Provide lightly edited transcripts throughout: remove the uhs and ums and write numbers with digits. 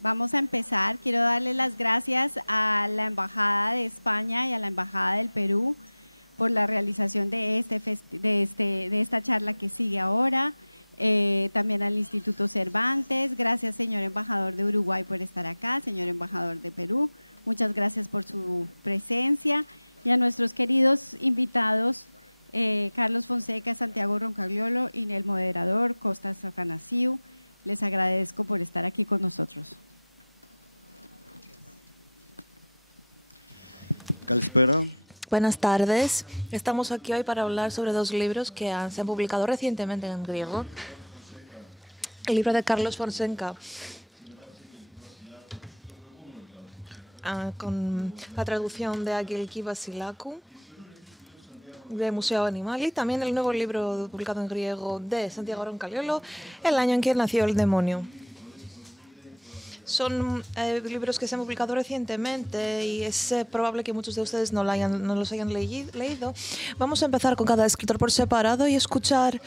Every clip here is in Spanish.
Vamos a empezar. Quiero darle las gracias a la Embajada de España y a la Embajada del Perú por la realización de esta charla que sigue ahora. También al Instituto Cervantes. Gracias, señor embajador de Uruguay, por estar acá, señor embajador de Perú. Muchas gracias por su presencia. Y a nuestros queridos invitados, Carlos Fonseca, Santiago Roncagliolo y el moderador Costas Atanasiu. Les agradezco por estar aquí con nosotros. Καλησπέρα. Buenas tardes. Estamos aquí hoy para hablar sobre dos libros que se han publicado recientemente en griego. El libro de Carlos Fonseca, con la traducción de Aggeliki Vasilakou, de Museo Animal, y también el nuevo libro publicado en griego de Santiago Roncagliolo, El año en que nació el demonio. Son libros que se han publicado recientemente y es probable que muchos de ustedes no los hayan leído. Vamos a empezar con cada escritor por separado y escuchar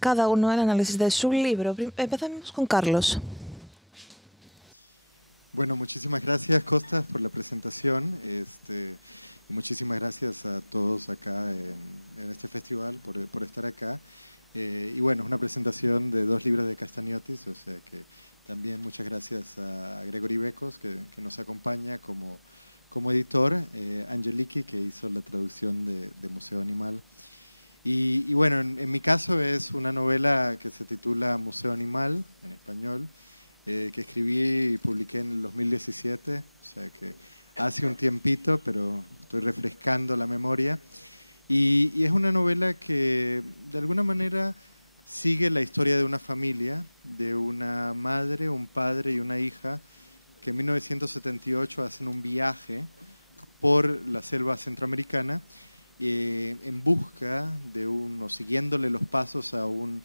cada uno el análisis de su libro. Empezamos con Carlos. Bueno, muchísimas gracias, Costas, por la presentación. Y muchísimas gracias a todos acá en este festival por estar acá. Y bueno, es una presentación de dos libros de Castaniotis, o sea que también muchas gracias a Gregory Becos, que nos acompaña como editor, Angeliki, que hizo la traducción de Museo Animal. Y bueno, en mi caso es una novela que se titula Museo Animal, en español, que escribí y publiqué en el 2017, o sea que hace un tiempito, pero estoy refrescando la memoria. Y es una novela que de alguna manera sigue la historia de una familia, de una madre, un padre y una hija, que en 1978 hacen un viaje por la selva centroamericana en busca de siguiéndole los pasos a un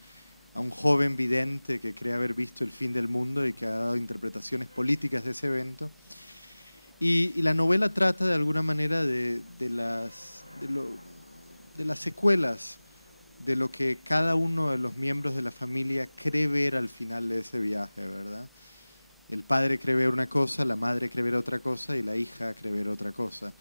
joven vidente que cree haber visto el fin del mundo y que ha dado interpretaciones políticas de ese evento. Y la novela trata de alguna manera de las secuelas de lo que cada uno de los miembros de la familia cree ver al final de ese viaje, ¿verdad? El padre cree ver una cosa, la madre cree ver otra cosa y la hija cree ver otra cosa.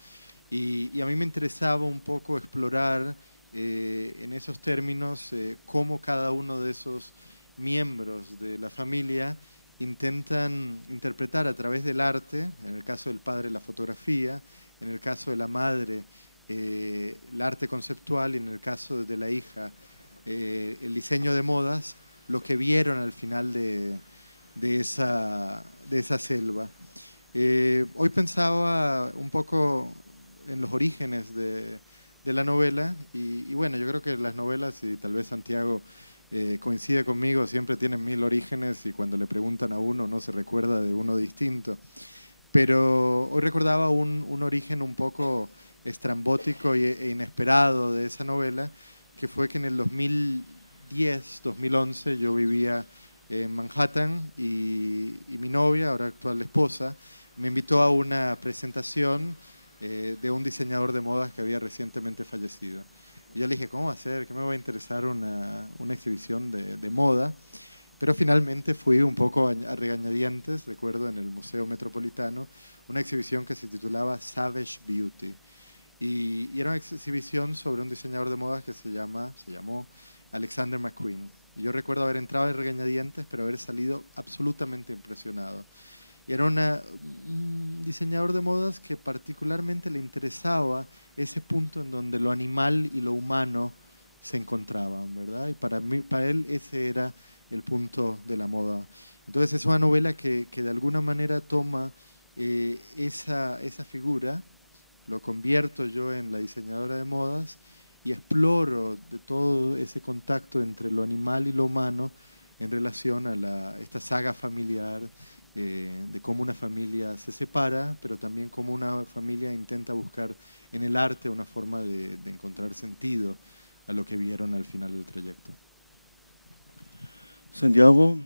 Y a mí me interesaba un poco explorar en esos términos cómo cada uno de esos miembros de la familia intentan interpretar a través del arte, en el caso del padre la fotografía, en el caso de la madre el arte conceptual y en el caso de la hija el diseño de modas, lo que vieron al final de esa selva. Hoy pensaba un poco en los orígenes de la novela y bueno, yo creo que las novelas, y tal vez Santiago coincide conmigo, siempre tienen 1000 orígenes y cuando le preguntan a uno no se recuerda de uno distinto. Pero hoy recordaba un origen un poco estrambótico e inesperado de esa novela, que fue que en el 2010, 2011, yo vivía en Manhattan y mi novia, ahora actual esposa, me invitó a una presentación de un diseñador de modas que había recientemente fallecido. Y yo le dije, ¿cómo va a ser? ¿Qué me va a interesar una exhibición de moda? Pero finalmente fui un poco a regañadientes, recuerdo, en el Museo Metropolitano, una exhibición que se titulaba Savage Beauty. Y era una exhibición sobre un diseñador de modas que se llamó Alexander McQueen. Y yo recuerdo haber entrado en regañadientes, pero haber salido absolutamente impresionado. Y era un diseñador de modas que particularmente le interesaba ese punto en donde lo animal y lo humano se encontraban, ¿verdad? Y para él ese era el punto de la moda. Entonces es una novela que de alguna manera toma esa figura, lo convierto yo en la diseñadora de modas y exploro de todo ese contacto entre lo animal y lo humano en relación a esta saga familiar, de cómo una familia se separa, pero también cómo una familia intenta buscar en el arte una forma de encontrar sentido a lo que vieron al final del trayecto. Santiago,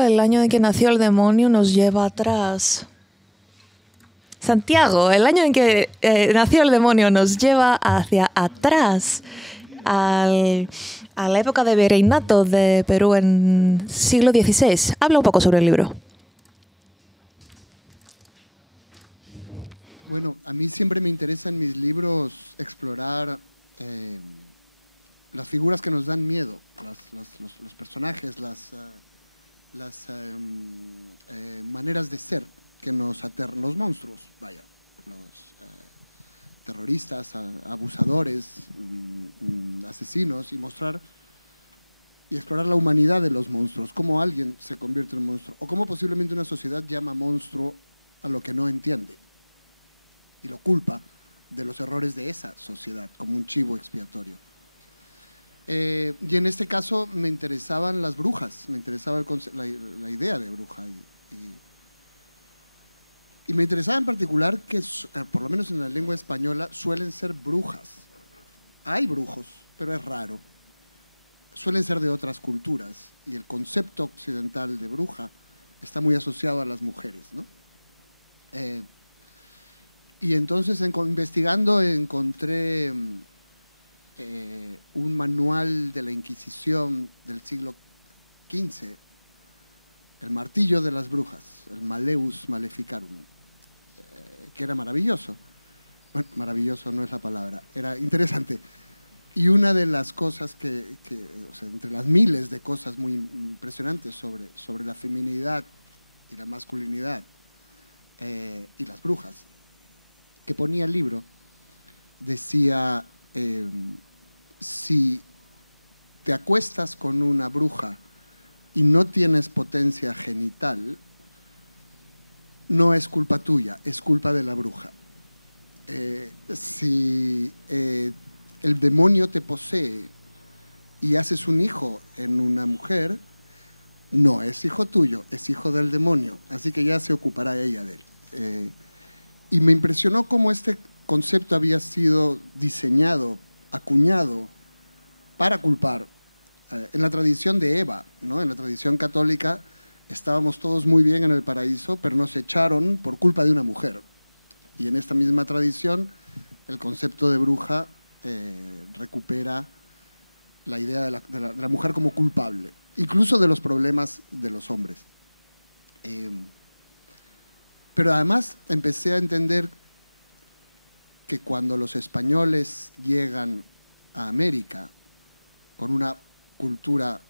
el año en que nació el demonio nos lleva atrás. Santiago, el año en que nació el demonio nos lleva hacia atrás, a la época de virreinato de Perú en siglo XVI. Habla un poco sobre el libro. Bueno, a mí siempre me interesa en mis libros explorar las figuras que nos dan miedo, los personajes, las maneras de ser que nos aterran, los monstruos, vaya, los terroristas, abusadores, asesinos, y mostrar y explorar la humanidad de los monstruos, cómo alguien se convierte en un monstruo, o cómo posiblemente una sociedad llama monstruo a lo que no entiende y lo culpa de los errores de esa sociedad, como un chivo expiatorio. Y en este caso me interesaban las brujas, me interesaba la idea de bruja y me interesaba en particular que, por lo menos en la lengua española, suelen ser brujas. Hay brujos, pero es raro. Suelen ser de otras culturas y el concepto occidental de bruja está muy asociado a las mujeres, ¿no? Y entonces, investigando, encontré un manual de la Inquisición del siglo XV, el martillo de las brujas, el Maleus Maleficarum, que era maravilloso. Bueno, maravilloso no es la palabra, era interesante. Y una de las cosas o sea, entre las miles de cosas muy impresionantes sobre la feminidad y la masculinidad y las brujas, que ponía el libro, decía, si te acuestas con una bruja y no tienes potencia genital, no es culpa tuya, es culpa de la bruja. Si el demonio te posee y haces un hijo en una mujer, no es hijo tuyo, es hijo del demonio, así que ya se ocupará ella de él. Y me impresionó cómo este concepto había sido diseñado, acuñado para culpar. En la tradición de Eva, ¿no? En la tradición católica, estábamos todos muy bien en el paraíso, pero nos echaron por culpa de una mujer. Y en esta misma tradición, el concepto de bruja recupera la idea de la mujer como culpable, incluso de los problemas de los hombres. Pero además empecé a entender que cuando los españoles llegan a América con una cultura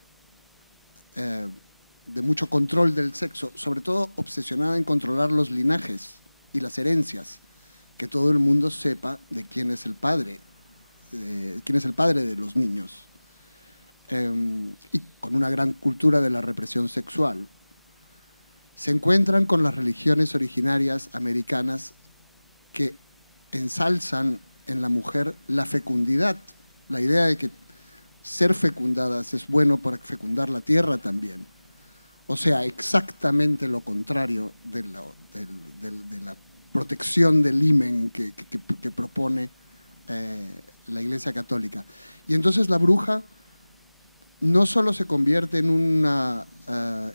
de mucho control del sexo, sobre todo obsesionada en controlar los linajes y las herencias, que todo el mundo sepa de quién es el padre, de los niños, y con una gran cultura de la represión sexual, se encuentran con las religiones originarias americanas que ensalzan en la mujer la fecundidad, la idea de que ser fecundadas es bueno para fecundar la tierra también. O sea, exactamente lo contrario de la protección del himen que propone la Iglesia Católica. Y entonces la bruja no solo se convierte en una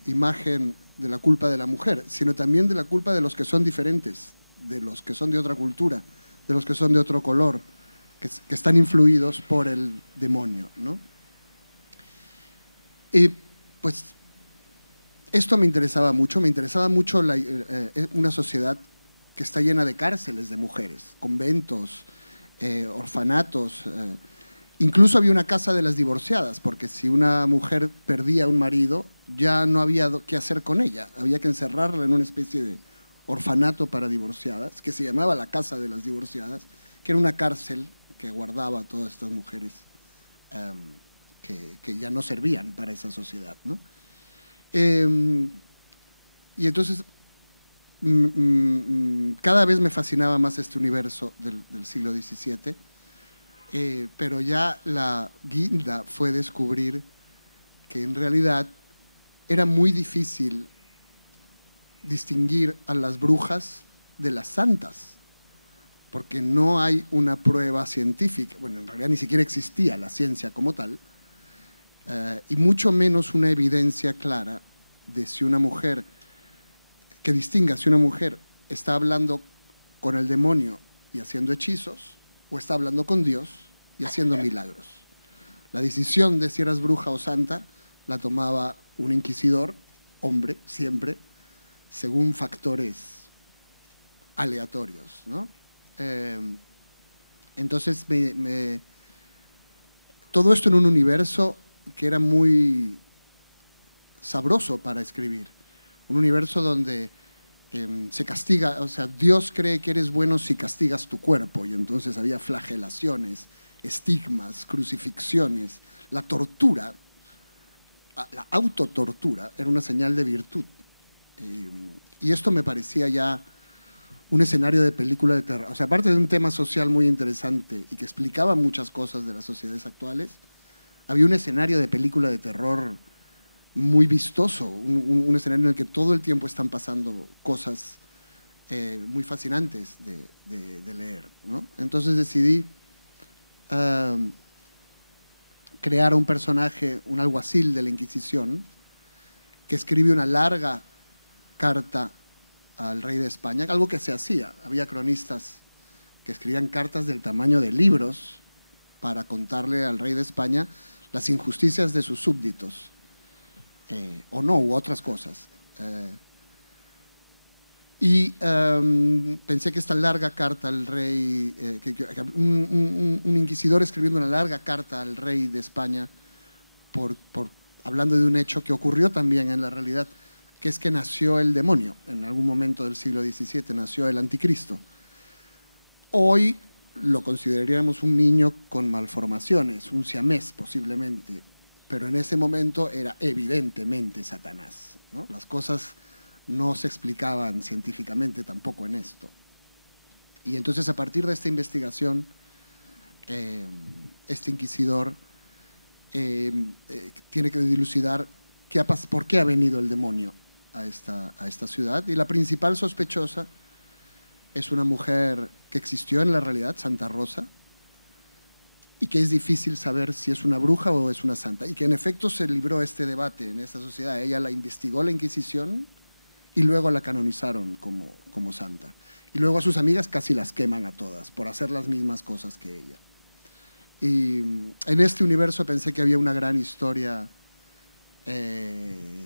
imagen de la culpa de la mujer, sino también de la culpa de los que son diferentes, de los que son de otra cultura, de los que son de otro color, que están influidos por el demonio, ¿no? Y pues esto me interesaba mucho una sociedad que está llena de cárceles de mujeres, conventos, orfanatos, incluso había una casa de las divorciadas, porque si una mujer perdía un marido, ya no había qué hacer con ella, había que encerrarla en una especie de orfanato para divorciadas, que se llamaba la casa de las divorciadas, que era una cárcel que guardaba a todas estas mujeres que ya no servían para esa sociedad, ¿no? Y entonces cada vez me fascinaba más este universo del siglo XVII, pero ya la guinda fue descubrir que en realidad era muy difícil distinguir a las brujas de las santas, porque no hay una prueba científica, bueno, en realidad ni siquiera existía la ciencia como tal, y mucho menos una evidencia clara de si una mujer, que distinga si una mujer está hablando con el demonio y haciendo hechizos, o está hablando con Dios y haciendo milagros. La decisión de si eras bruja o santa la tomaba un inquisidor, hombre, siempre, según factores aleatorios, ¿no? Entonces, todo esto en un universo que era muy sabroso para escribir. Un universo donde se castiga, o sea, Dios cree que eres bueno si castigas tu cuerpo, y entonces había flagelaciones, estigmas, crucifixiones, la tortura, la autotortura era una señal de virtud. Y esto me parecía ya un escenario de película de terror. O sea, aparte de un tema social muy interesante y que explicaba muchas cosas de las sociedades actuales, había un escenario de película de terror muy vistoso, un escenario en el que todo el tiempo están pasando cosas muy fascinantes de leer, ¿no? Entonces decidí crear un personaje, un alguacil de la Inquisición, que escribe una larga carta al rey de España, algo que se hacía. Había cronistas que escribían cartas del tamaño de libros para contarle al rey de España las injusticias de sus súbditos, o no, u otras cosas. Pensé que esta larga carta al rey, un inquisidor escribiendo una larga carta al rey de España, hablando de un hecho que ocurrió también en la realidad, que es que nació el demonio. En algún momento del siglo XVII nació el anticristo. Hoy lo consideraríamos un niño con malformaciones, un siamés posiblemente, pero en ese momento era evidentemente Satanás, ¿no? Las cosas no se explicaban científicamente tampoco en esto. Y entonces, a partir de esta investigación, este inquisidor tiene que dilucidar por qué ha venido el demonio a esta ciudad. Y la principal sospechosa es una mujer que existió en la realidad, Santa Rosa, y que es difícil saber si es una bruja o es una santa, y que en efecto se libró este debate en esta sociedad. Ella la investigó la Inquisición y luego la canonizaron como santa. Y luego a sus amigas casi las queman a todas por hacer las mismas cosas que ella. Y en este universo pensé que había una gran historia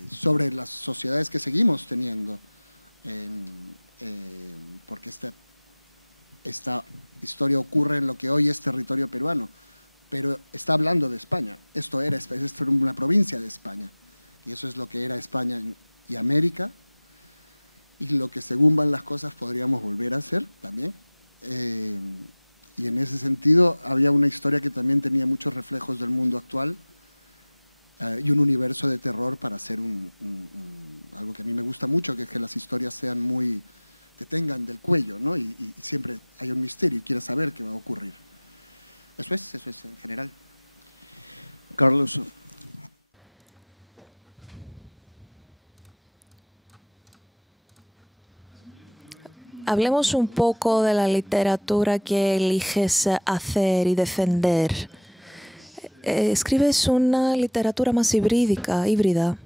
sobre las sociedades que seguimos teniendo, porque esta historia ocurre en lo que hoy es territorio peruano, pero está hablando de España. Esto era una provincia de España, y eso es lo que era España y América, y lo que, según van las cosas, podríamos volver a hacer también. Y en ese sentido había una historia que también tenía muchos reflejos del mundo actual, y un universo de terror para hacer algo que a mí me gusta mucho, que es que las historias sean te tengan del cuello, ¿no? Y siempre hay un misterio y quieres saber qué va a ocurrir. Eso es en general. Carlos. Hablemos un poco de la literatura que eliges hacer y defender. Escribes una literatura más híbrida.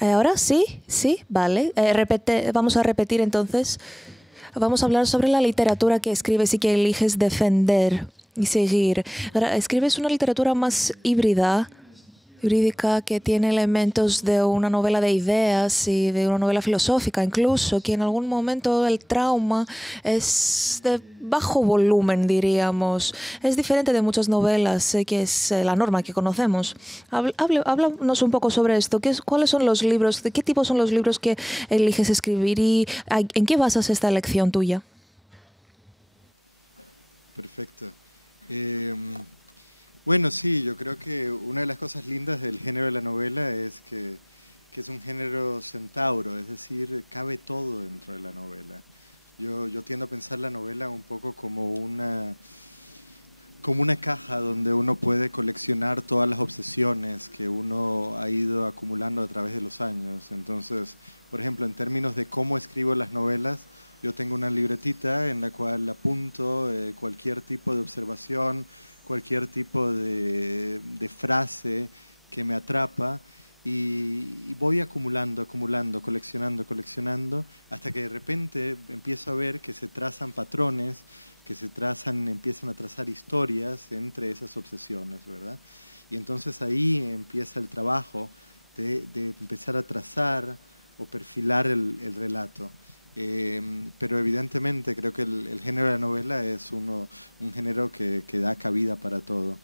Ahora sí, vale. Vamos a repetir entonces. Vamos a hablar sobre la literatura que escribes y que eliges defender y seguir. Escribes una literatura más híbrida, que tiene elementos de una novela de ideas y de una novela filosófica incluso, que en algún momento el trauma es de bajo volumen, diríamos. Es diferente de muchas novelas, que es la norma que conocemos. Háblanos un poco sobre esto. ¿Cuáles son los libros? ¿De qué tipo son los libros que eliges escribir? ¿Y en qué basas esta elección tuya? Perfecto. Bueno, sí, yo creo que una de las cosas lindas del género de la novela es que es un género centauro, es decir, cabe todo dentro de la novela. Yo tiendo a pensar la novela un poco como una caja donde uno puede coleccionar todas las obsesiones que uno ha ido acumulando a través de los años. Entonces, por ejemplo, en términos de cómo escribo las novelas, yo tengo una libretita en la cual apunto cualquier tipo de observación, cualquier tipo de frase que me atrapa, y voy acumulando, coleccionando, hasta que de repente empiezo a ver que se trazan patrones, empiezan a trazar historias entre esas obsesiones, ¿verdad? Y entonces ahí empieza el trabajo de empezar a trazar o perfilar el relato. Pero evidentemente creo que el género de la novela es un género que da cabida para todo.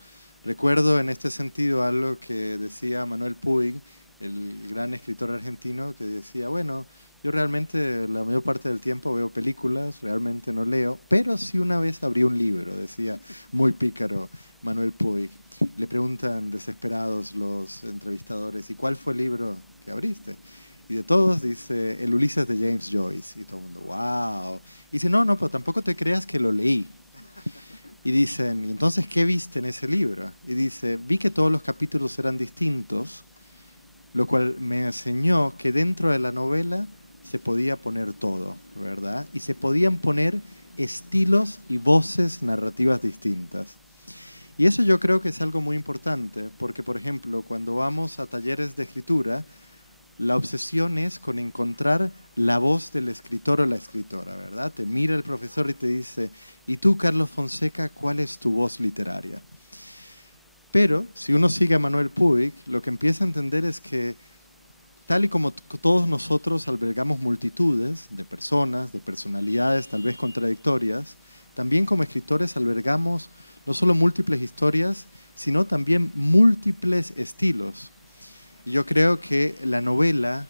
Recuerdo en este sentido algo que decía Manuel Puig, el gran escritor argentino, que decía, bueno, yo realmente la mayor parte del tiempo veo películas, realmente no leo, pero sí una vez abrí un libro, decía muy pícaro Manuel Puig. Le preguntan desesperados los entrevistadores, ¿y cuál fue el libro que abriste? Y de todos dice, el Ulises de James Joyce. Y todo el mundo, wow. Y dice, no, pero tampoco te creas que lo leí. Y dicen, entonces, ¿qué viste en ese libro? Y dice, vi que todos los capítulos eran distintos, lo cual me enseñó que dentro de la novela se podía poner todo, ¿verdad? Y se podían poner estilos y voces narrativas distintas. Y eso yo creo que es algo muy importante, porque, por ejemplo, cuando vamos a talleres de escritura, la obsesión es con encontrar la voz del escritor o la escritora, ¿verdad? Te mira el profesor y te dice, ¿y tú, Carlos Fonseca, cuál es tu voz literaria? Pero si uno sigue a Manuel Puig, lo que empieza a entender es que tal y como todos nosotros albergamos multitudes de personas, de personalidades tal vez contradictorias, también como escritores albergamos no solo múltiples historias, sino también múltiples estilos. Y yo creo que la novela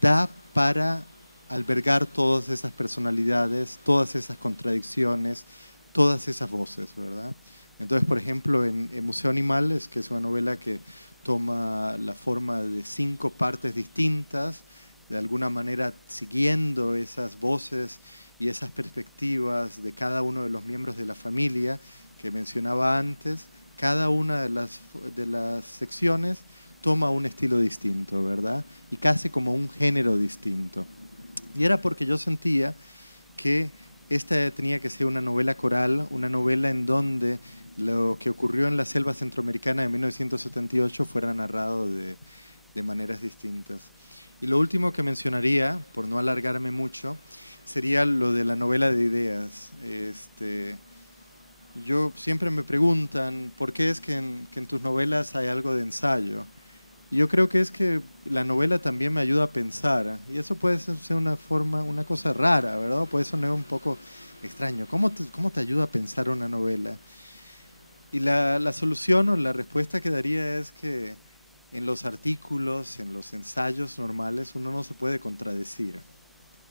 da para albergar todas esas personalidades, todas esas contradicciones, todas esas voces, ¿verdad? Entonces, por ejemplo, en Museo Animales, que es una novela que toma la forma de 5 partes distintas, de alguna manera siguiendo esas voces y esas perspectivas de cada uno de los miembros de la familia que mencionaba antes, cada una de las secciones toma un estilo distinto, ¿verdad? Y casi como un género distinto. Y era porque yo sentía que esta tenía que ser una novela coral, una novela en donde lo que ocurrió en la selva centroamericana de 1978 fuera narrado de maneras distintas. Y lo último que mencionaría, por no alargarme mucho, sería lo de la novela de ideas. Yo siempre me preguntan, ¿por qué es que en tus novelas hay algo de ensayo? Y yo creo que es que la novela también me ayuda a pensar, y eso puede ser una cosa rara, ¿verdad? Puede sonar un poco extraño. ¿Cómo te ayuda a pensar una novela? Y la solución o la respuesta que daría es que en los artículos, en los ensayos normales, uno no se puede contradecir.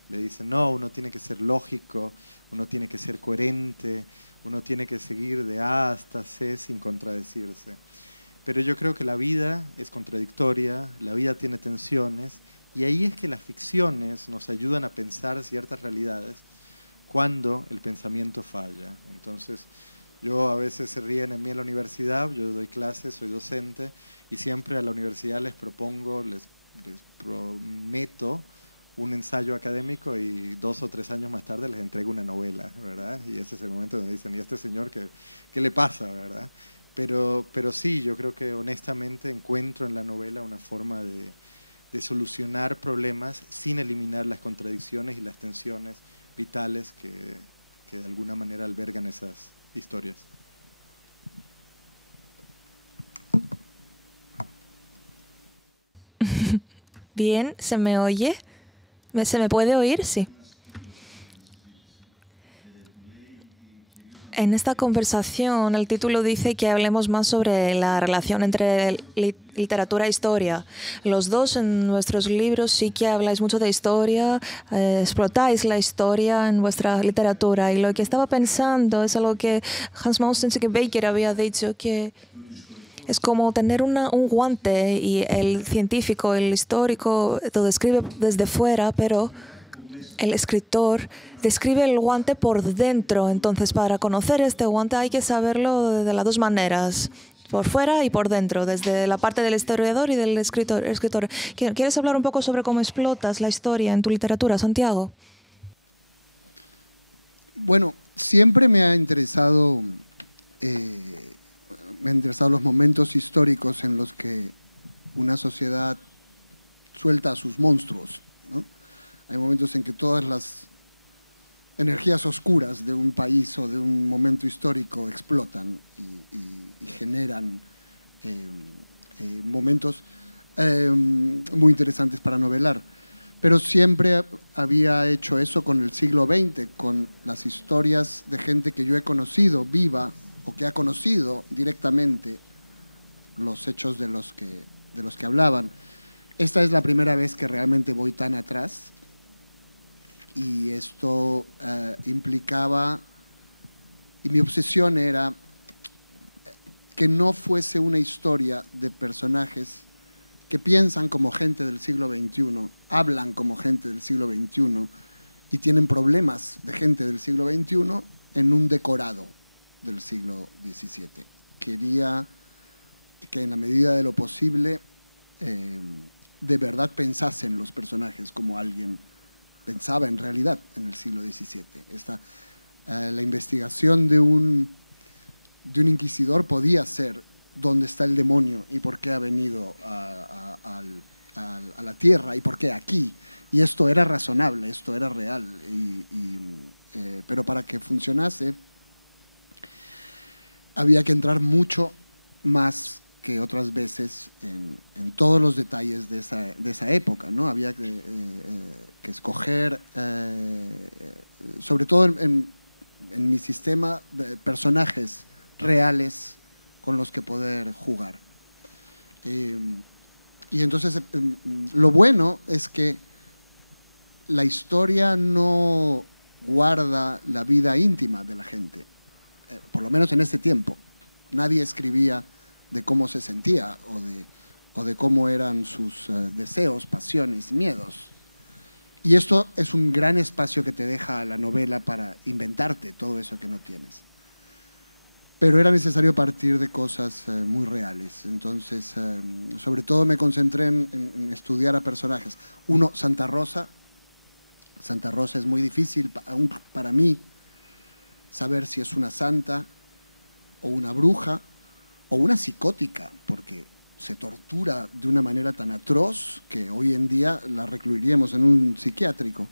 Le dicen, no, uno tiene que ser lógico, uno tiene que ser coherente, uno tiene que seguir de A hasta C sin contradecirse. Pero yo creo que la vida es contradictoria, la vida tiene tensiones, y ahí es que las ficciones nos ayudan a pensar ciertas realidades cuando el pensamiento falla. Entonces, yo a veces se ríen en mí en la universidad, yo doy clases, soy docente, y siempre a la universidad les propongo, les prometo un ensayo académico y 2 o 3 años más tarde les entrego una novela, ¿verdad? Y ese es el momento donde dicen, ¿y a este señor qué le pasa, verdad? Pero sí, yo creo que honestamente encuentro en la novela una forma de solucionar problemas sin eliminar las contradicciones y las tensiones vitales que de alguna manera albergan esas historias. Bien, ¿se me oye? ¿Se me puede oír? Sí. En esta conversación, el título dice que hablemos más sobre la relación entre literatura e historia. Los dos en nuestros libros sí que habláis mucho de historia, explotáis la historia en vuestra literatura. Y lo que estaba pensando es algo que Hans Maustensiek Baker había dicho, que es como tener un guante y el científico, el histórico, lo describe desde fuera, pero el escritor describe el guante por dentro. Entonces, para conocer este guante hay que saberlo de las 2 maneras, por fuera y por dentro, desde la parte del historiador y del escritor. ¿Quieres hablar un poco sobre cómo explotas la historia en tu literatura, Santiago? Bueno, siempre me ha interesado los momentos históricos en los que una sociedad suelta a sus monstruos, ¿no? Hay momentos en que todas las energías oscuras de un país o de un momento histórico explotan y generan momentos muy interesantes para novelar. pero siempre había hecho eso con el siglo XX, con las historias de gente que yo he conocido viva o que ha conocido directamente los hechos de los que hablaban. Esta es la primera vez que realmente voy tan atrás, y esto implicaba, y mi obsesión era que no fuese una historia de personajes que piensan como gente del siglo XXI, hablan como gente del siglo XXI y tienen problemas de gente del siglo XXI en un decorado del siglo XVII. Quería que en la medida de lo posible de verdad pensasen los personajes como alguien pensaba en realidad en el siglo XVII. La investigación de un inquisidor podía ser dónde está el demonio y por qué ha venido a la tierra y por qué aquí. Y esto era razonable, esto era real. Pero para que funcionase había que entrar mucho más que otras veces en todos los detalles de esa época, ¿no? Había que escoger, sobre todo en mi sistema, personajes reales con los que poder jugar. Y entonces lo bueno es que la historia no guarda la vida íntima de la gente, por lo menos en ese tiempo. Nadie escribía de cómo se sentía o de cómo eran sus deseos, pasiones y miedos. Y esto es un gran espacio que te deja la novela para inventarte todo eso que no tienes. Pero era necesario partir de cosas muy reales. Entonces, sobre todo me concentré en estudiar a personajes. Uno, Santa Rosa. Santa Rosa es muy difícil, aún para mí, saber si es una santa o una bruja o una psicótica, porque se tortura de una manera tan atroz que hoy en día la recluiríamos en un psiquiátrico.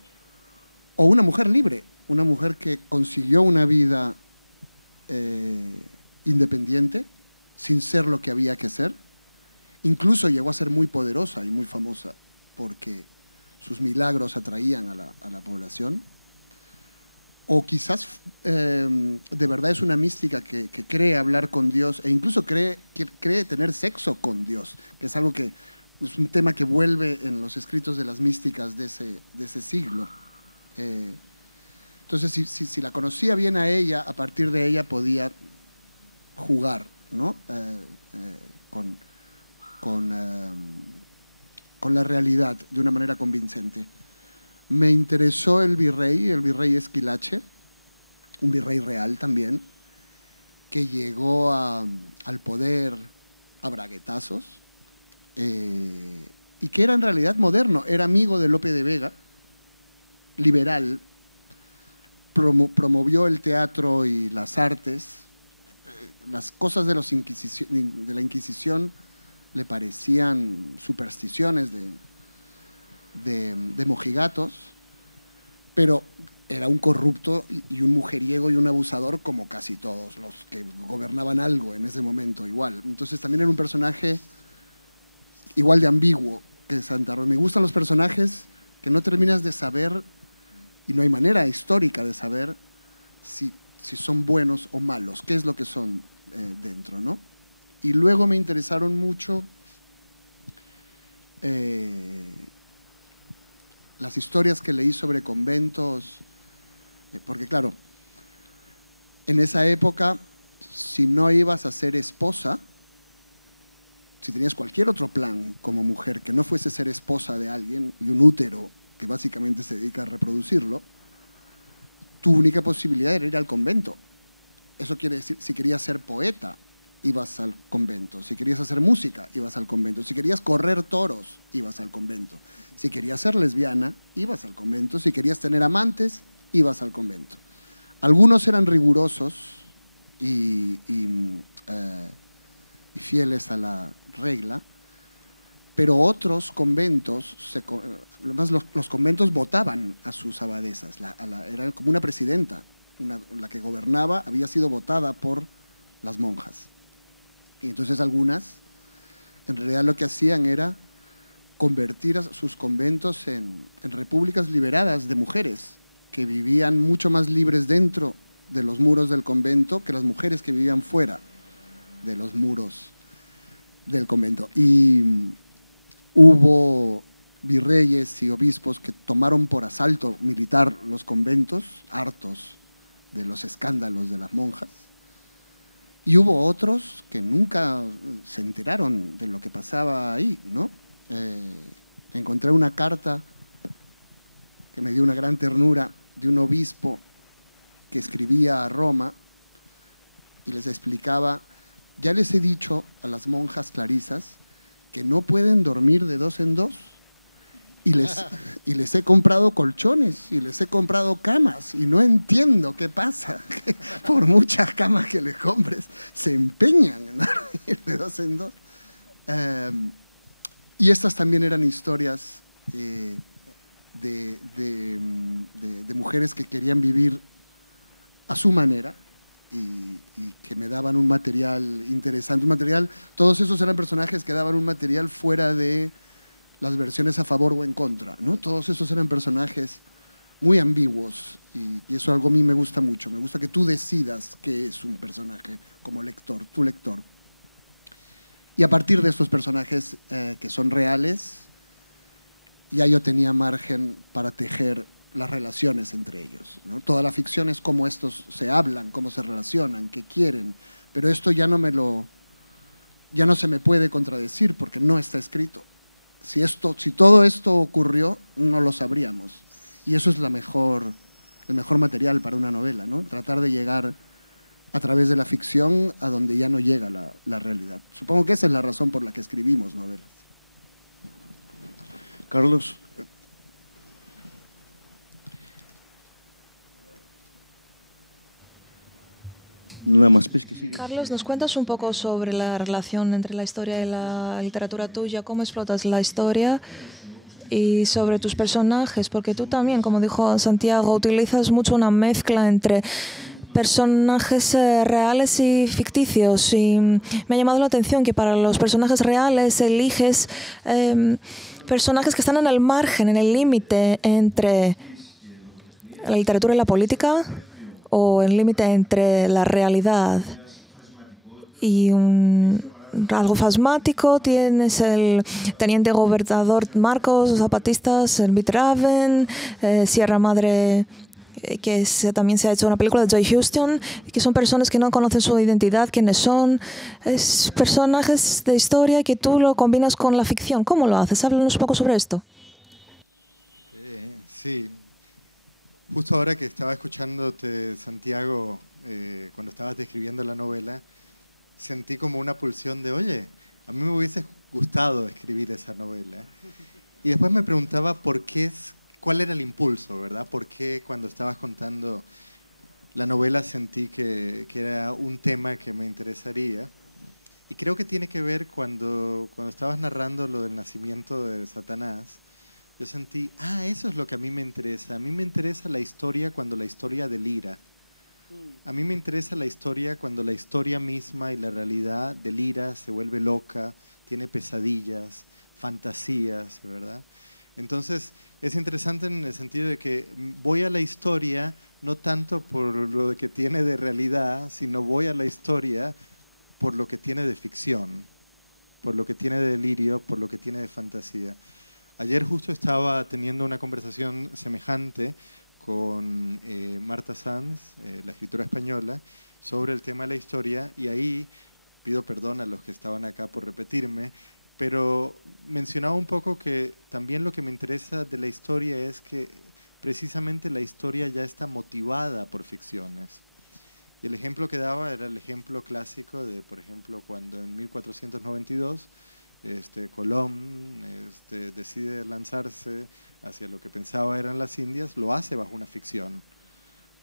O una mujer libre, una mujer que consiguió una vida independiente, sin ser lo que había que ser. Incluso llegó a ser muy poderosa y muy famosa porque sus milagros atraían a la población. O quizás de verdad es una mística que cree hablar con Dios e incluso cree tener sexo con Dios, que es algo que es un tema que vuelve en los escritos de las místicas de ese siglo. Entonces, si la conocía bien a ella, a partir de ella podía jugar, ¿no? Con la realidad de una manera convincente. Me interesó el virrey Esquilache, un virrey real también, que llegó al poder a braguetazos y que era en realidad moderno, era amigo de Lope de Vega, liberal, promovió el teatro y las artes, las cosas de la Inquisición le parecían supersticiones de mojigatos, pero era un corrupto y un mujeriego y un abusador como casi todos los que gobernaban algo en ese momento igual. Entonces también era un personaje igual de ambiguo que Santa Rosa. Me gustan los personajes que no terminas de saber y no hay manera histórica de saber si son buenos o malos, qué es lo que son dentro, ¿no? Y luego me interesaron mucho las historias que leí sobre conventos, porque claro, en esa época, si no ibas a ser esposa, si tenías cualquier otro plan como mujer que no fuese ser esposa de alguien y un útero que básicamente se dedica a reproducirlo, tu única posibilidad era ir al convento. Eso quiere decir, si querías ser poeta, ibas al convento. Si querías hacer música, ibas al convento. Si querías correr toros, ibas al convento. Si querías ser lesbiana, ibas al convento. Si querías tener amantes, ibas al convento. Algunos eran rigurosos y fieles a la regla, pero otros conventos, además los conventos votaban a sus abadesas. Era como una presidenta, la que gobernaba había sido votada por las monjas. Y entonces algunas, en realidad lo que hacían era convertir a sus conventos en repúblicas liberadas de mujeres que vivían mucho más libres dentro de los muros del convento que las mujeres que vivían fuera de los muros del convento. Y hubo virreyes y obispos que tomaron por asalto militar los conventos, hartos de los escándalos de las monjas, y hubo otros que nunca se enteraron de lo que pasaba ahí, ¿no? Encontré una carta que me dio una gran ternura de un obispo que escribía a Roma y les explicaba: ya les he dicho a las monjas clarisas que no pueden dormir de 2 en 2 y les he comprado colchones y les he comprado camas y no entiendo qué pasa, que por muchas camas que les compres se empeñan en dormir de 2 en 2. Y estas también eran historias de mujeres que querían vivir a su manera y que me daban un material interesante, todos esos eran personajes que daban un material fuera de las versiones a favor o en contra, ¿no? Todos esos eran personajes muy ambiguos y eso algo a mí me gusta mucho, me gusta que tú decidas qué es un personaje como lector, tu lector. Y a partir de estos personajes que son reales, ya yo tenía margen para tejer las relaciones entre ellos, ¿no? Toda la ficción es cómo estos se hablan, cómo se relacionan, qué quieren, pero esto ya no se me puede contradecir porque no está escrito. Si todo esto ocurrió, no lo sabríamos. Y eso es el mejor material para una novela, ¿no? Tratar de llegar a través de la ficción a donde ya no llega la realidad. Supongo que esa es la razón por la que escribimos novelas. Carlos. Nada más, pues que sigue. Carlos, ¿nos cuentas un poco sobre la relación entre la historia y la literatura tuya? ¿Cómo explotas la historia? Y sobre tus personajes, porque tú también, como dijo Santiago, utilizas mucho una mezcla entre personajes reales y ficticios. Y me ha llamado la atención que para los personajes reales eliges personajes que están en el margen, en el límite entre la literatura y la política, o el límite entre la realidad y algo fasmático. Tienes el teniente gobernador Marcos, los zapatistas, el Bitterhaven, Sierra Madre, que también se ha hecho una película de Joy Houston, que son personas que no conocen su identidad, quiénes son. Es personajes de historia que tú lo combinas con la ficción. ¿Cómo lo haces? Háblanos un poco sobre esto. Sí. Justo ahora que estaba escuchándote, Santiago, cuando estabas describiendo la novela, sentí como una pulsión de, oye, a mí me hubiese gustado escribir esa novela. Y después me preguntaba cuál era el impulso, ¿verdad? ¿Por qué cuando estabas contando la novela sentí que era un tema que me interesaría? Y creo que tiene que ver cuando estabas narrando lo del nacimiento de Satanás. Yo sentí, eso es lo que a mí me interesa. A mí me interesa la historia cuando la historia delira. A mí me interesa la historia cuando la historia misma y la realidad delira, se vuelve loca, tiene pesadillas, fantasías, ¿verdad? Entonces, es interesante en el sentido de que voy a la historia no tanto por lo que tiene de realidad, sino voy a la historia por lo que tiene de ficción, por lo que tiene de delirio, por lo que tiene de fantasía. Ayer justo estaba teniendo una conversación semejante con Marta Sanz, la escritora española, sobre el tema de la historia, y ahí pido perdón a los que estaban acá por repetirme, pero mencionaba un poco que también lo que me interesa de la historia es que precisamente la historia ya está motivada por ficciones. Y el ejemplo que daba era el ejemplo clásico de, por ejemplo, cuando en 1492 Colón decide lanzarse hacia lo que pensaba eran las Indias, lo hace bajo una ficción.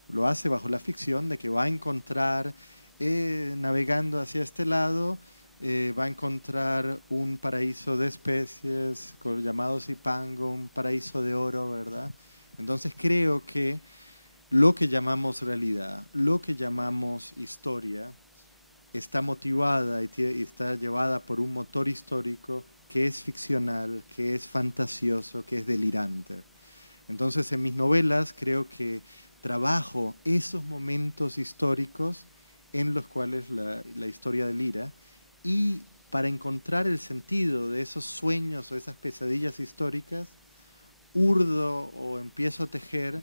Lo hace bajo la ficción de que va a encontrar, navegando hacia este lado, va a encontrar un paraíso de especies llamado Zipango, un paraíso de oro, ¿verdad? Entonces creo que lo que llamamos realidad, lo que llamamos historia, está motivada y está llevada por un motor histórico que es ficcional, que es fantasioso, que es delirante. Entonces, en mis novelas creo que trabajo esos momentos históricos en los cuales la historia delira, y para encontrar el sentido de esos sueños o esas pesadillas históricas, urdo o empiezo a tejer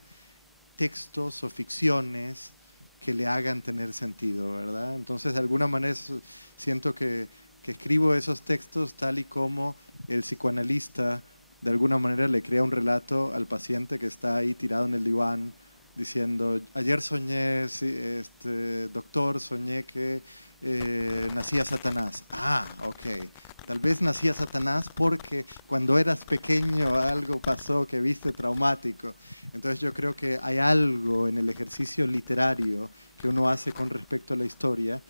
textos o ficciones que le hagan tener sentido, ¿verdad? Entonces, de alguna manera siento que escribo esos textos tal y como el psicoanalista de alguna manera le crea un relato al paciente que está ahí tirado en el diván diciendo, ayer soñé, doctor, soñé que nacía Satanás. Ah, ok. Tal vez nacía Satanás porque cuando eras pequeño algo pasó que viste traumático. Entonces yo creo que hay algo en el ejercicio literario que uno hace con respecto a la historia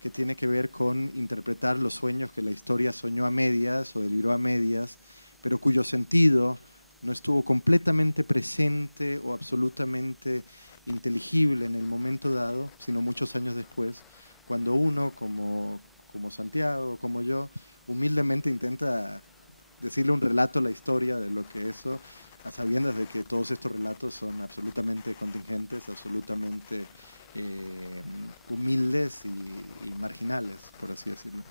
que tiene que ver con interpretar los sueños que la historia soñó a medias o deliró a medias, pero cuyo sentido no estuvo completamente presente o absolutamente inteligible en el momento dado, sino muchos años después, cuando uno, como Santiago, como yo, humildemente intenta decirle un relato a la historia de lo que eso, a sabiendas de que todos estos relatos son absolutamente contingentes, absolutamente humildes y marginales, por así decirlo.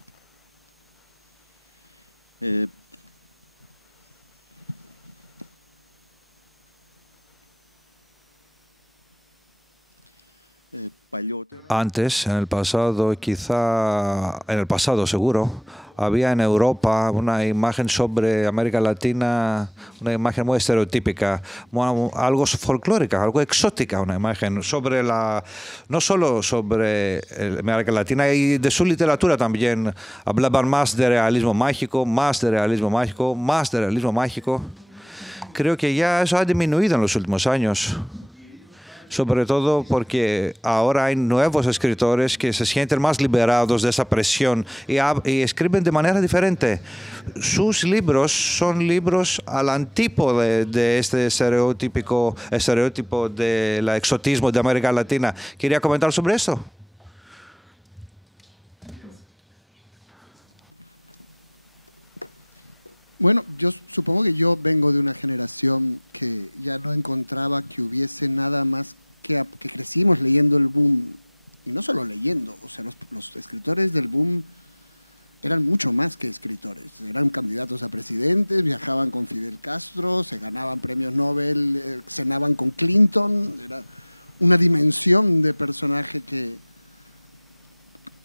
Antes, en el pasado, en el pasado seguro, había en Europa una imagen sobre América Latina, una imagen muy estereotípica, algo folclórica, algo exótica, una imagen sobre no solo sobre América Latina, y de su literatura también hablaban más de realismo mágico, más de realismo mágico, más de realismo mágico. Creo que ya eso ha disminuido en los últimos años. Sobre todo porque ahora hay nuevos escritores que se sienten más liberados de esa presión y escriben de manera diferente. Sus libros son libros al antípode de este estereotipo del exotismo de América Latina. ¿Quería comentar sobre eso? Bueno, yo supongo que yo vengo de una generación que ya no encontraba que hubiese nada más que crecimos leyendo el boom, y no solo leyendo, o sea, los escritores del boom eran mucho más que escritores, eran candidatos a presidentes, viajaban con Fidel Castro, se ganaban premios Nobel, cenaban con Clinton, era una dimensión de personaje que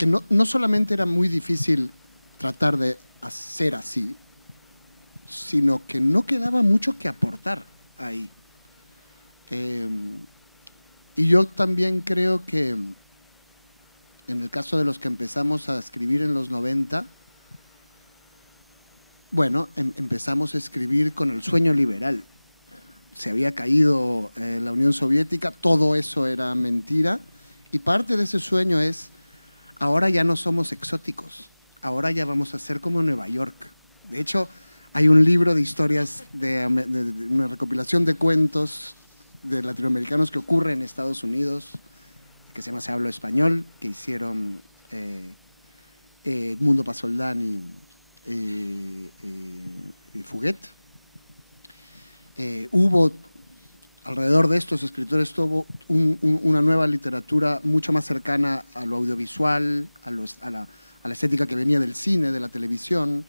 no solamente era muy difícil tratar de hacer así, sino que no quedaba mucho que aportar ahí. Y yo también creo que en el caso de los que empezamos a escribir en los 90, bueno, empezamos a escribir con el sueño liberal. Se había caído la Unión Soviética, todo eso era mentira, y parte de ese sueño es, ahora ya no somos exóticos, ahora ya vamos a ser como Nueva York. De hecho, hay un libro de historias, de una recopilación de cuentos de latinoamericanos que ocurre en Estados Unidos, que se llama Se Hablo Español, que hicieron Edmundo Pasoldán y Fuguet. Hubo, alrededor de estos escritores, tuvo una nueva literatura mucho más cercana a lo audiovisual, a la estética que venía del cine, de la televisión,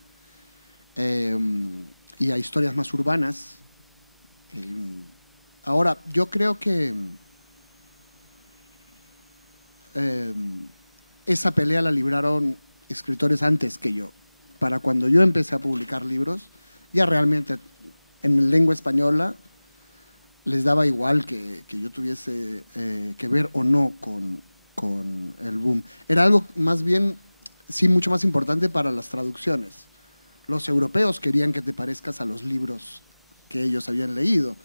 y a historias más urbanas. Ahora, yo creo que esa pelea la libraron escritores antes que yo. Para cuando yo empecé a publicar libros, ya realmente en lengua española les daba igual que yo tuviese que ver o no con el boom. Era algo más bien, sí, mucho más importante para las traducciones. Los europeos querían que te parezcas a los libros que ellos habían leído,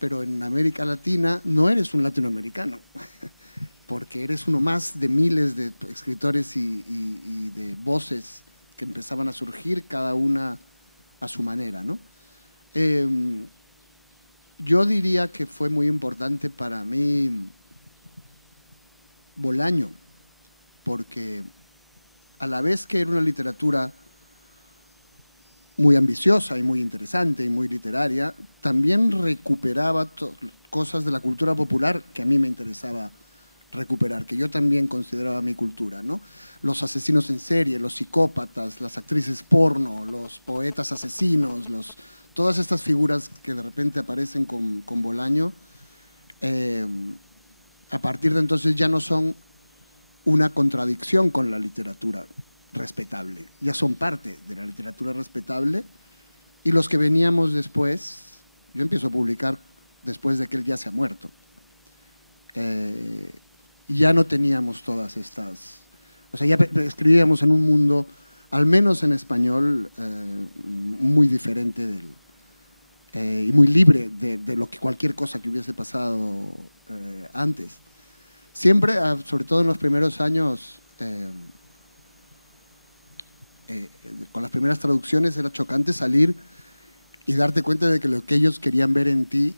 pero en América Latina no eres un latinoamericano, porque eres uno más de miles de escritores y de voces que empezaban a surgir, cada una a su manera, ¿no? Yo diría que fue muy importante para mí Bolaño, porque a la vez que era una literatura muy ambiciosa y muy interesante y muy literaria, también recuperaba cosas de la cultura popular que a mí me interesaba recuperar, que yo también consideraba mi cultura, ¿no? Los asesinos en serie, los psicópatas, las actrices porno, los poetas asesinos, todas estas figuras que de repente aparecen con Bolaño, a partir de entonces ya no son una contradicción con la literatura respetable, ya son parte de la literatura respetable, y los que veníamos después, yo empiezo a publicar después de que él ya se ha muerto, ya no teníamos todas estas, o sea, ya escribíamos en un mundo, al menos en español, muy diferente y muy libre de lo que cualquier cosa que hubiese pasado antes. Siempre, sobre todo en los primeros años, con las primeras traducciones era chocante salir y darte cuenta de que lo que ellos querían ver en ti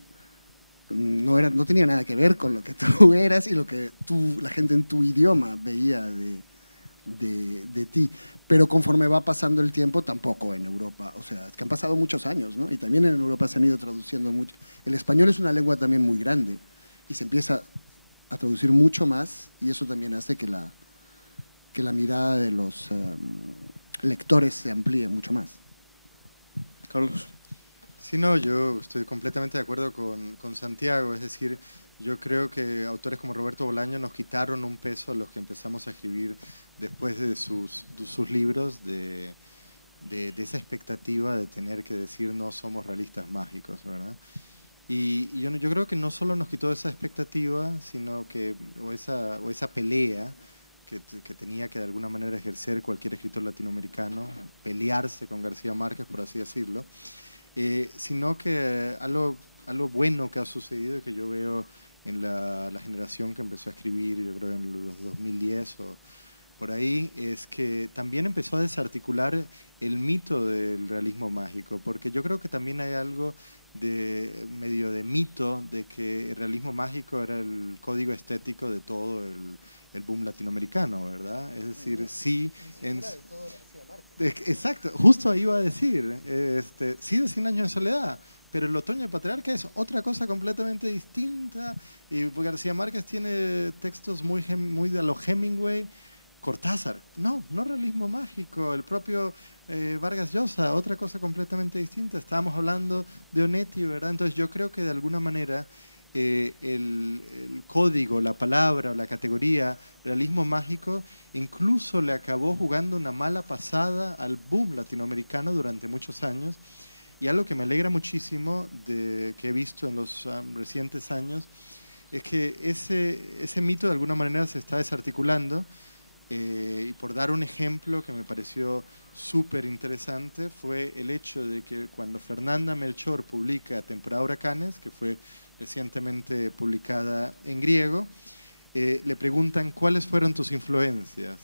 no tenía nada que ver con lo que tú eras y lo que la gente en tu idioma veía de ti. Pero conforme va pasando el tiempo, tampoco en Europa, o sea, es que han pasado muchos años, ¿no? Y también en Europa se han ido traduciendo mucho. El español es una lengua también muy grande y se empieza a traducir mucho más, y eso también hace que la mirada de los lectores se amplíe mucho más. Carlos. Sí, no, yo estoy completamente de acuerdo con Santiago, es decir, yo creo que autores como Roberto Bolaño nos quitaron un peso a los que empezamos a escribir después de sus libros, de esa expectativa de tener que decir no somos realistas mágicos, ¿verdad? Y yo creo que no solo nos quitó esa expectativa, sino que, o esa pelea que tenía que de alguna manera ejercer cualquier escritor latinoamericano, pelearse con García Márquez, por así decirlo, sino que algo bueno que ha sucedido y que yo veo en la generación que empezó a escribir, yo creo en los 2010 o por ahí, es que también empezó a desarticular el mito del realismo mágico, porque yo creo que también hay algo medio de mito de que el realismo mágico era el código estético de todo el boom latinoamericano, ¿verdad? Es decir, sí... Exacto, justo ahí iba a decir, sí de 100 años de soledad, pero el otoño de Patriarca es otra cosa completamente distinta, y García Márquez tiene textos muy de lo Hemingway. Cortázar, no realismo mágico, el propio Vargas Llosa, otra cosa completamente distinta. Estábamos hablando de Onetti, ¿verdad? Entonces yo creo que de alguna manera el código, la palabra o la categoría realismo mágico incluso le acabó jugando una mala pasada al boom latinoamericano durante muchos años. Y algo que me alegra muchísimo que he visto en los recientes años es que ese mito de alguna manera se está desarticulando. Y por dar un ejemplo que me pareció súper interesante fue el hecho de que cuando Fernanda Melchor publica Temporada de Huracanes, que fue recientemente publicada en griego, le preguntan ¿cuáles fueron tus influencias?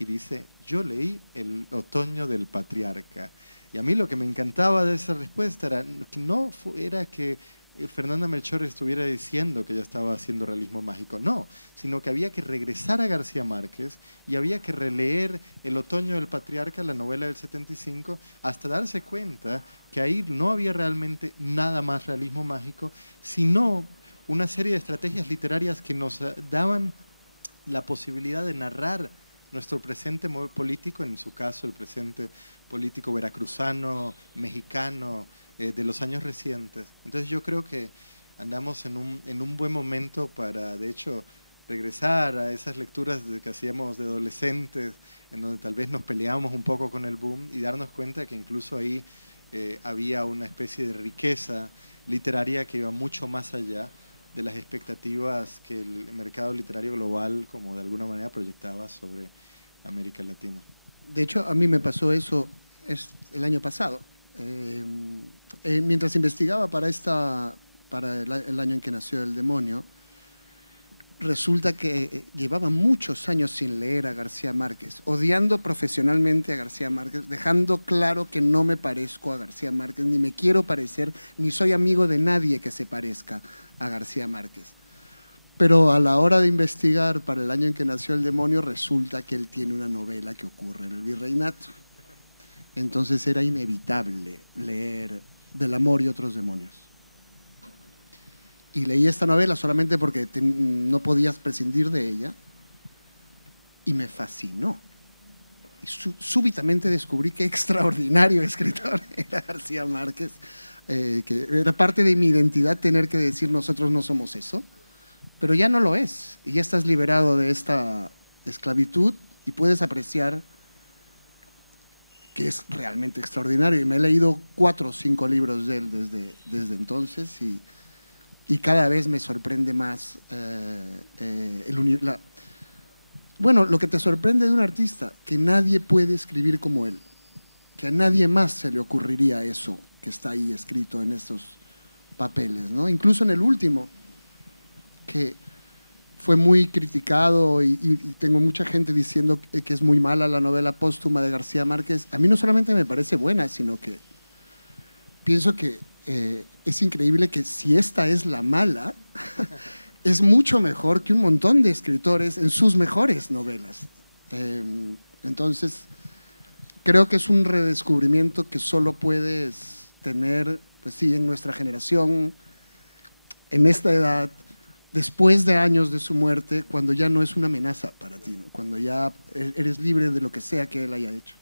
Y dice, yo leí El otoño del patriarca. Y a mí lo que me encantaba de esa respuesta era que Fernanda Melchor estuviera diciendo que ella estaba haciendo realismo mágico, no, sino que había que regresar a García Márquez y había que releer El otoño del patriarca, la novela del 75, hasta darse cuenta que ahí no había realmente nada más realismo mágico, sino una serie de estrategias literarias que nos daban la posibilidad de narrar nuestro presente político, en su caso el presente político veracruzano, mexicano, de los años recientes. Entonces yo creo que andamos en un buen momento para, de hecho, regresar a esas lecturas que hacíamos de adolescentes, en donde tal vez nos peleábamos un poco con el boom y darnos cuenta que incluso ahí había una especie de riqueza literaria que iba mucho más allá de las expectativas que el mercado literario global, como de alguna manera, proyectaba sobre América Latina. De hecho, a mí me pasó eso el año pasado. Mientras investigaba para el año en que nació el demonio, resulta que llevaba muchos años sin leer a García Márquez, odiando profesionalmente a García Márquez, dejando claro que no me parezco a García Márquez, ni me quiero parecer, ni soy amigo de nadie que se parezca a García Márquez. Pero a la hora de investigar para el año en que nació el demonio, resulta que él tiene una novela que ocurre en el virreinato. Entonces era inevitable leer Del amor y otros demonios. Y leí esta novela solamente porque no podías prescindir de ella y me fascinó. Y súbitamente descubrí qué extraordinario escritor era García Márquez, que era parte de mi identidad tener que decir nosotros no somos eso, pero ya no lo es. Y ya estás liberado de esta esclavitud y puedes apreciar que es realmente extraordinario. Y me he leído 4 o 5 libros de él desde entonces y cada vez me sorprende más bueno, lo que te sorprende de un artista, que nadie puede escribir como él, que a nadie más se le ocurriría eso que está ahí escrito en estos papeles, ¿no? Incluso en el último, que fue muy criticado y tengo mucha gente diciendo que es muy mala la novela póstuma de García Márquez. A mí no solamente me parece buena, sino que pienso que es increíble que si esta es la mala, es mucho mejor que un montón de escritores en sus mejores novelas. Entonces, creo que es un redescubrimiento que solo puedes tener, pues sí, en nuestra generación, en esta edad, después de años de su muerte, cuando ya no es una amenaza para ti, ¿no? Cuando ya eres libre de lo que sea que él haya hecho.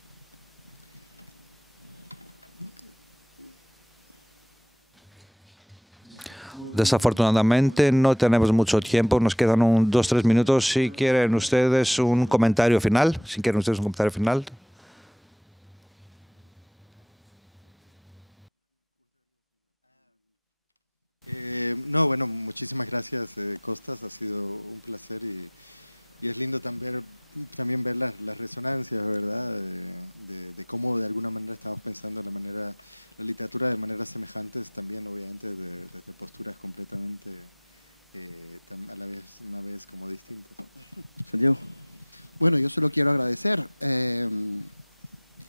Desafortunadamente no tenemos mucho tiempo, nos quedan 2-3 minutos. Si quieren ustedes un comentario final, No, bueno, muchísimas gracias, Costas, ha sido un placer y es lindo también ver las resonancias, ¿verdad? De cómo de alguna manera estamos pensando la literatura de maneras semejantes, también obviamente desde posturas completamente a la vez, una vez como distintas. Santiago. Bueno, yo solo quiero agradecer.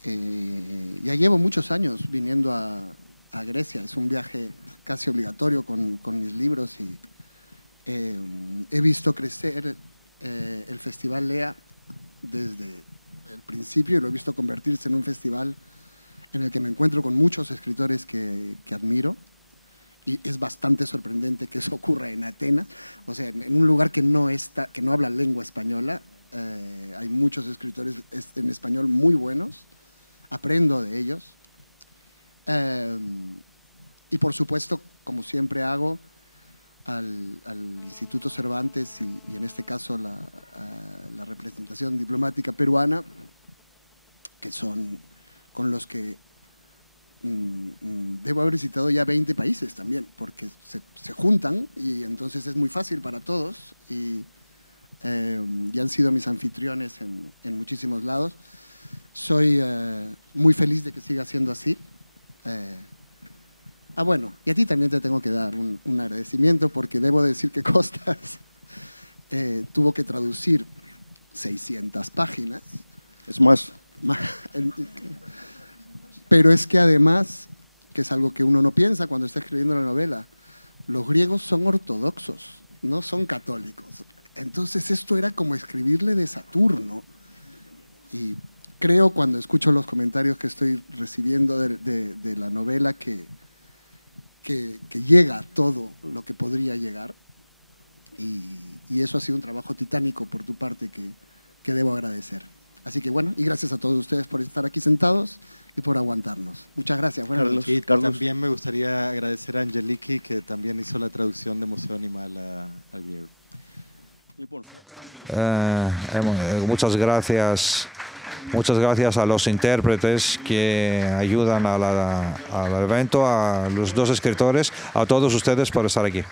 Ya llevo muchos años viniendo a Grecia, es un viaje casi obligatorio con mis libros y he visto crecer el Festival Lea desde el principio y lo he visto convertirse en un festival en el que me encuentro con muchos escritores que admiro y es bastante sorprendente que eso ocurra en Atenas, o sea, en un lugar que no habla lengua española. Hay muchos escritores en español muy buenos, aprendo de ellos. Y por supuesto, como siempre hago, al Instituto Cervantes y en este caso la representación diplomática peruana, que son con los que debo haber visitado ya 20 países también, porque se juntan y entonces es muy fácil para todos y ya han sido mis anfitriones en muchísimos lados. Soy muy feliz de que siga siendo así. Bueno, y a ti también te tengo que dar un agradecimiento porque debo decir que Costas tuvo que traducir 600 páginas. Es más. Pero es que además, que es algo que uno no piensa cuando está escribiendo la novela, los griegos son ortodoxos, no son católicos. Entonces esto era como escribirle de Saturno. Y creo cuando escucho los comentarios que estoy recibiendo de la novela que llega a todo lo que podría llegar y eso ha sido un trabajo titánico por tu parte que debo agradecer. Así que bueno, y gracias a todos ustedes por estar aquí sentados y por aguantarnos. Muchas gracias. Buenas noches. Y también me gustaría agradecer a Angeliki, que también hizo la traducción de Museo Animal al griego. Muchas gracias. Muchas gracias a los intérpretes que ayudan al evento, a los 2 escritores, a todos ustedes por estar aquí.